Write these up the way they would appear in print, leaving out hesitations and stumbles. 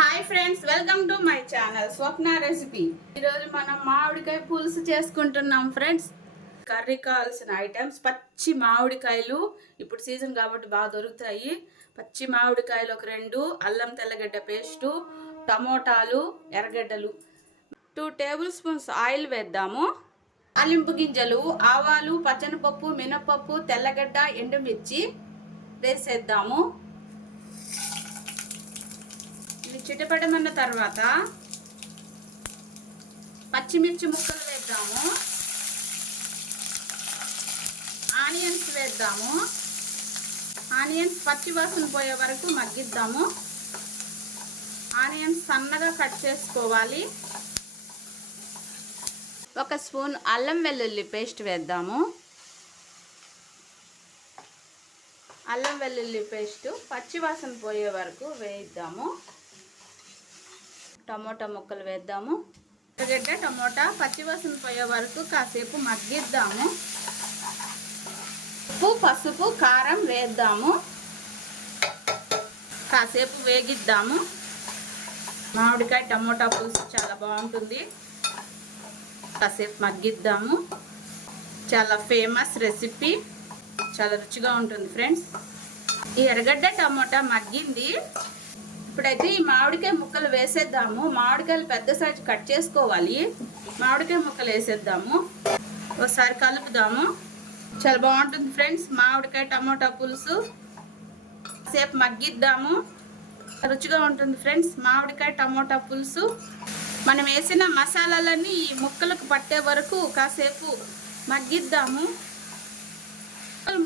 Hi friends, welcome to my channel Swapna recipe. ఈరోజు మనం మామిడికాయ పులుసు చేసుకుంటున్నాం ఫ్రెండ్స్. కర్రీ కావాల్సిన ఐటమ్స్: పచ్చి మామిడికాయలు, ఇప్పుడు సీజన్ కాబట్టి బాగా దొరుకుతాయి. పచ్చి మామిడికాయలు ఒక 2, అల్లం తెల్లగడ్డ పేస్టు, టమోటాలు, ఎర్రగడ్డలు. 2 టేబుల్ స్పూన్స్ ఆయిల్ వేద్దాము. తాలింపు గింజలు, ఆవాలు, పచ్చనిపప్పు, మినపప్పు, తెల్లగడ్డ, ఎండుమిర్చి వేసేద్దాము. ఇది చిటపటమన్న తర్వాత పచ్చిమిర్చి ముక్కలు వేద్దాము. ఆనియన్స్ వేద్దాము. ఆనియన్స్ పచ్చి వాసన పోయే వరకు మగ్గిద్దాము. ఆనియన్స్ సన్నగా కట్ చేసుకోవాలి. 1 స్పూన్ అల్లం వెల్లుల్లి పేస్ట్ వేద్దాము. అల్లం వెల్లుల్లి పేస్ట్ పచ్చి వాసన పోయే వరకు వేయిద్దాము. టమోటా ముక్కలు వేద్దాము. ఎర్రగడ్డ, టమోటా పచ్చివాసన పోయే వరకు కాసేపు మగ్గిద్దాము. ఉప్పు, పసుపు, కారం వేద్దాము. కాసేపు వేగిద్దాము. మామిడికాయ టమోటా పులుసు చాలా బాగుంటుంది. కాసేపు మగ్గిద్దాము. చాలా ఫేమస్ రెసిపీ, చాలా రుచిగా ఉంటుంది ఫ్రెండ్స్. ఈ ఎర్రగడ్డ టమోటా మగ్గింది. ఇప్పుడైతే ఈ మామిడికాయ ముక్కలు వేసేద్దాము. మామిడికాయలు పెద్ద సైజు కట్ చేసుకోవాలి. మామిడికాయ ముక్కలు వేసేద్దాము. ఒకసారి కలుపుదాము. చాలా బాగుంటుంది ఫ్రెండ్స్ మామిడికాయ టమోటా పులుసు. సేపు మగ్గిద్దాము. రుచిగా ఉంటుంది ఫ్రెండ్స్ మామిడికాయ టమోటా పులుసు. మనం వేసిన మసాలాలన్నీ ఈ ముక్కలకు పట్టే వరకు కాసేపు మగ్గిద్దాము.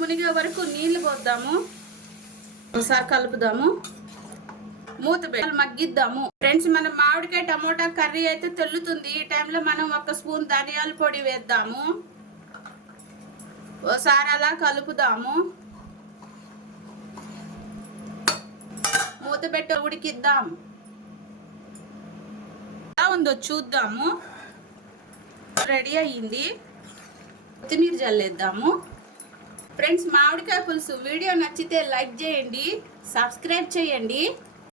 మునిగే వరకు నీళ్లు పోద్దాము. ఒకసారి కలుపుదాము. మూత పెట్టి మగ్గిద్దాము ఫ్రెండ్స్. మనం మామిడికాయ టమోటా కర్రీ అయితే తెల్లుతుంది. ఈ టైంలో మనం 1 స్పూన్ ధనియాల పొడి వేద్దాము. ఒకసారి అలా కలుపుదాము. మూత పెట్టి ఉడికిద్దాం. ఎలా ఉందో చూద్దాము. రెడీ అయ్యింది. కొత్తిమీర జల్లేద్దాము. ఫ్రెండ్స్ మామిడికాయ పులుసు వీడియో నచ్చితే లైక్ చేయండి, సబ్స్క్రైబ్ చేయండి.